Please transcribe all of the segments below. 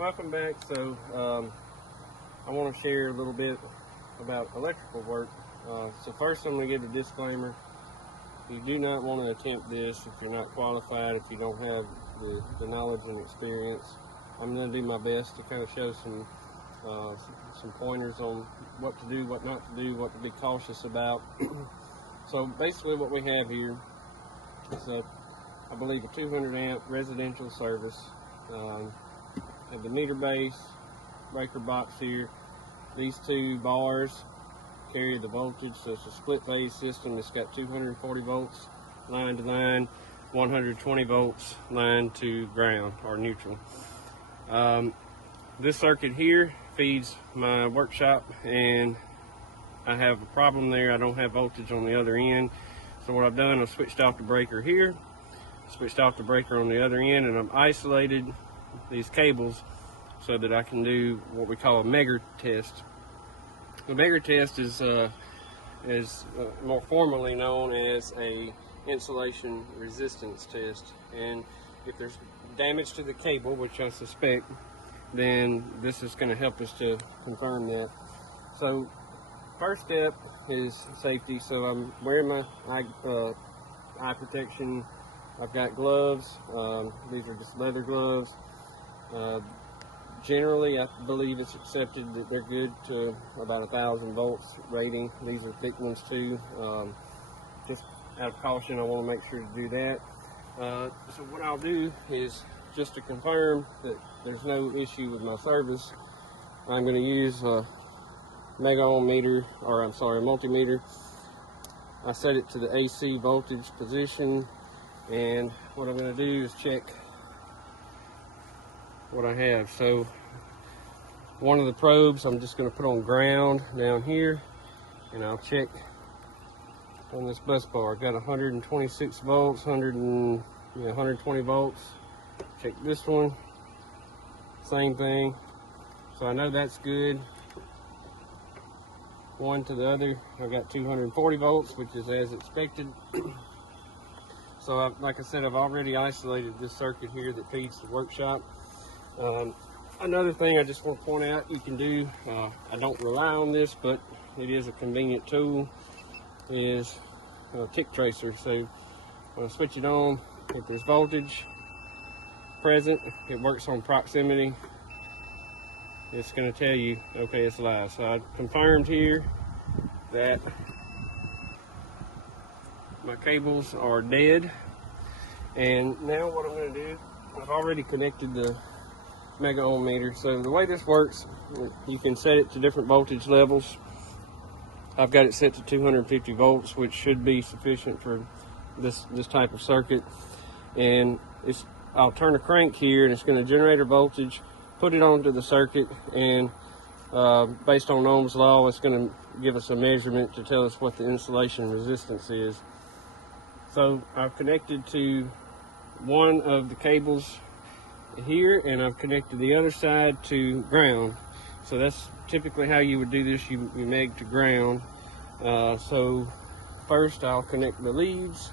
Welcome back. So I want to share a little bit about electrical work. So first I'm going to give a disclaimer. You do not want to attempt this if you're not qualified, if you don't have the knowledge and experience. I'm going to do my best to kind of show some pointers on what to do, what not to do, what to be cautious about. So basically what we have here is I believe a 200 amp residential service. Have the meter base, breaker box here. These two bars carry the voltage, so it's a split phase system. It's got 240 volts line to line, 120 volts line to ground or neutral. This circuit here feeds my workshop, and I have a problem there. I don't have voltage on the other end. So what I've done, I've switched off the breaker here, switched off the breaker on the other end, and I've isolated these cables so that I can do what we call a Megger test. The Megger test is more formally known as a insulation resistance test, and if there's damage to the cable, which I suspect, then this is going to help us to confirm that. So first step is safety. So I'm wearing my eye protection. I've got gloves. These are just leather gloves. Generally, I believe it's accepted that they're good to about 1,000 volts rating. These are thick ones too. Just out of caution, I want to make sure to do that. So what I'll do is, just to confirm that there's no issue with my service, I'm going to use a Megger meter, or I'm sorry, a multimeter. I set it to the AC voltage position, and what I'm going to do is check what I have. So one of the probes I'm just going to put on ground down here, and I'll check on this bus bar. I've got 126 volts, 120 volts. Check this one, same thing. So I know that's good. One to the other, I've got 240 volts, which is as expected. So like I said, I've already isolated this circuit here that feeds the workshop. Another thing I just want to point out you can do, I don't rely on this, but it is a convenient tool, is a tick tracer. So when I switch it on, if there's voltage present, it works on proximity. It's going to tell you, okay, it's live. So I confirmed here that my cables are dead. And now what I'm going to do, I've already connected the Megger meter. So the way this works, you can set it to different voltage levels. I've got it set to 250 volts, which should be sufficient for this type of circuit. And I'll turn a crank here, and it's going to generate a voltage, put it onto the circuit, and based on Ohm's law, it's going to give us a measurement to tell us what the insulation resistance is. So I've connected to one of the cables here, and I've connected the other side to ground. So that's typically how you would do this. You meg to ground. So first I'll connect the leads.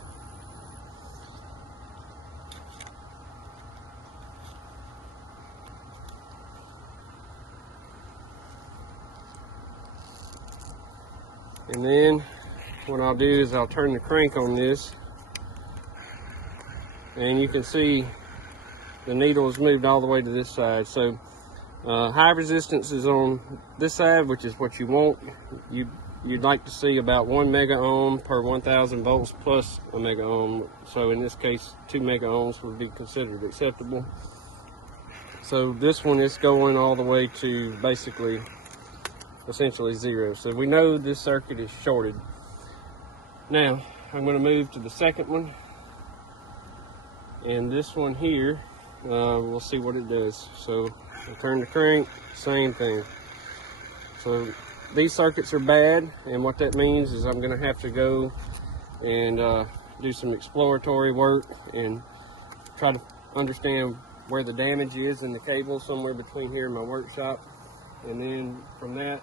And then what I'll do is I'll turn the crank on this, and you can see the needle has moved all the way to this side. So high resistance is on this side, which is what you want. You'd like to see about 1 mega ohm per 1,000 volts plus a mega ohm. So in this case, 2 mega ohms would be considered acceptable. So this one is going all the way to basically essentially 0. So we know this circuit is shorted. Now I'm going to move to the second one, and this one here, we'll see what it does. So I turn the crank, same thing. So these circuits are bad, and what that means is I'm going to have to go and do some exploratory work and try to understand where the damage is in the cable, somewhere between here and my workshop. And then from that,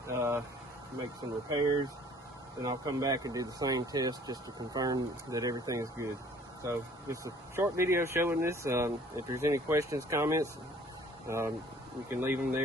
make some repairs. Then I'll come back and do the same test just to confirm that everything is good. So just a short video showing this. If there's any questions, comments, You can leave them there.